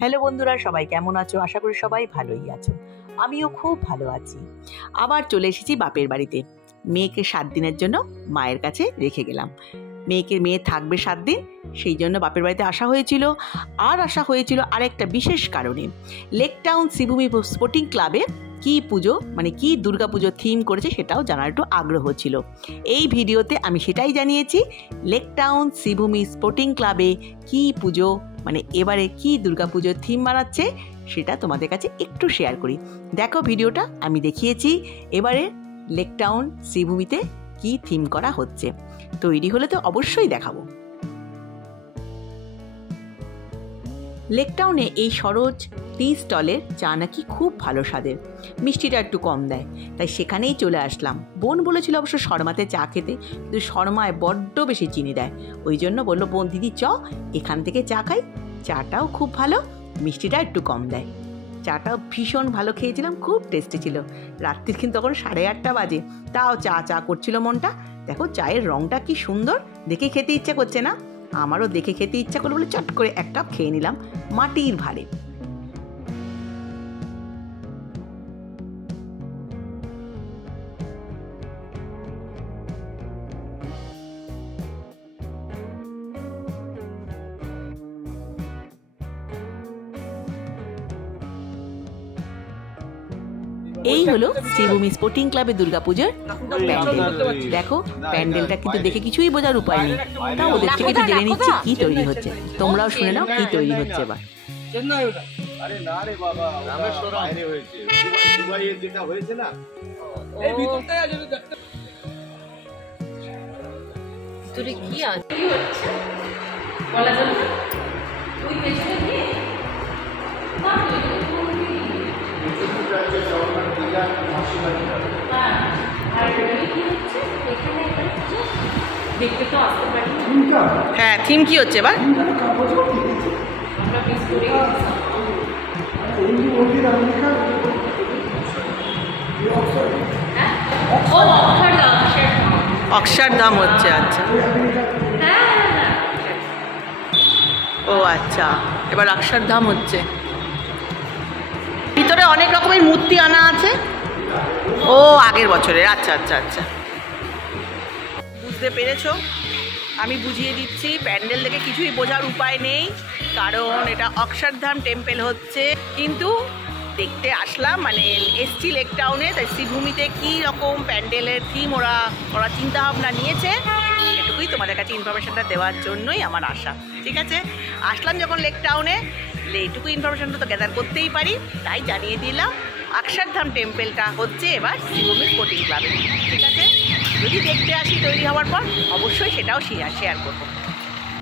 Hello বন্ধুরা, সবাই কেমন আছো? আশা করি সবাই ভালোই আছো। আমিও খুব ভালো আছি। আবার চলে এসেছি বাপের বাড়িতে। মেয়েকে 7 দিনের জন্য মায়ের কাছে রেখে গেলাম। মেয়ে থাকবে 7 দিন, সেই জন্য বাপের বাড়িতে আসা হয়েছিল। আর আসা হয়েছিল আরেকটা বিশেষ কারণে। লেক টাউন শ্রীভূমি স্পোর্টিং ক্লাবে কী পুজো, মানে কী দুর্গা পুজো থিম করেছে সেটাও জানার একটু আগ্রহ ছিল। এই ভিডিওতে আমি সেটাই জানিয়েছি। লেক টাউন শ্রীভূমি স্পোর্টিং ক্লাবে কী পুজো, মানে এবারে কি দুর্গাপুজোর থিম বানাচ্ছে সেটা তোমাদের কাছে একটু শেয়ার করি। দেখো ভিডিওটা, আমি দেখিয়েছি এবারে লেক টাউন শ্রীভূমিতে কি থিম করা হচ্ছে। তৈরি হলে তো অবশ্যই দেখাবো। লেক টাউনে এই সরোজ টি স্টলের চা নাকি খুব ভালো স্বাদের, মিষ্টিটা একটু কম দেয়, তাই সেখানেই চলে আসলাম। বোন বলেছিল অবশ্য শর্মাতে চা খেতে, কিন্তু শর্মায় বড্ড বেশি চিনি দেয়। ওই জন্য বললো, বোন দিদি চ এখান থেকে চা খাই, চাটাও খুব ভালো, মিষ্টিটা একটু কম দেয়। চাটাও ভীষণ ভালো খেয়েছিলাম, খুব টেস্টি ছিল। রাত্রির কিন্তু তখন 8:30 বাজে, তাও চা করছিল মনটা। দেখো চায়ের রঙটা কি সুন্দর, দেখে খেতে ইচ্ছা করছে না? আমারও দেখে খেতে ইচ্ছা করলো বলে চট করে 1 কাপ খেয়ে নিলাম মাটির ভারে। এই হলো শ্রীভূমি স্পোর্টিং ক্লাবে দুর্গাপুজোর প্যান্ডেল। দেখো প্যান্ডেলটা কিন্তু দেখে কিছুই বোঝার উপায় নেই, তাও ওদের থেকে একটু জেনে নিচ্ছি কি তৈরি হচ্ছে। তোমরাও শুনে নাও কি তৈরি হচ্ছে এবার। আরে না রে বাবা, বাইরে হয়েছে, দুবাইয়ে যেটা হয়েছে না, এই ভিতরটাই আছে দেখতে। তোরে কি আছে হচ্ছে বলা যাবে না। ওই পেছনে দিয়ে না দেখতে তো আসতে পারি। হ্যাঁ, থিম কি হচ্ছে এবার? অক্ষরধাম হচ্ছে। আচ্ছা, ও আচ্ছা, এবার অক্ষরধাম হচ্ছে। ভিতরে অনেক রকমের মূর্তি আনা আছে। ও আগের বছরের, আচ্ছা আচ্ছা আচ্ছা, বুঝতে পেরেছো? আমি বুঝিয়ে দিচ্ছি, প্যান্ডেল দেখে কিছুই বোঝার উপায় নেই, কারণ এটা অক্ষরধাম টেম্পল হচ্ছে। কিন্তু দেখতে আসলাম, মানে এসছি লেক টাউনে, তাই শ্রীভূমিতে কী রকম প্যান্ডেলের থিম ওরা চিন্তা ভাবনা নিয়েছে এটুকুই তোমাদের কাছে ইনফরমেশনটা দেওয়ার জন্যই আমার আশা। ঠিক আছে, আসলাম যখন লেক টাউনে, এইটুকু ইনফরমেশনটা তো গ্যাদার করতেই পারি, তাই জানিয়ে দিলাম। অক্ষরধাম টেম্পলটা হচ্ছে এবার শ্রীভূমি স্পোর্টিং ক্লাবে। ঠিক আছে, যদি দেখতে আসি তৈরি হওয়ার পর অবশ্যই সেটাও শেয়ার করবো।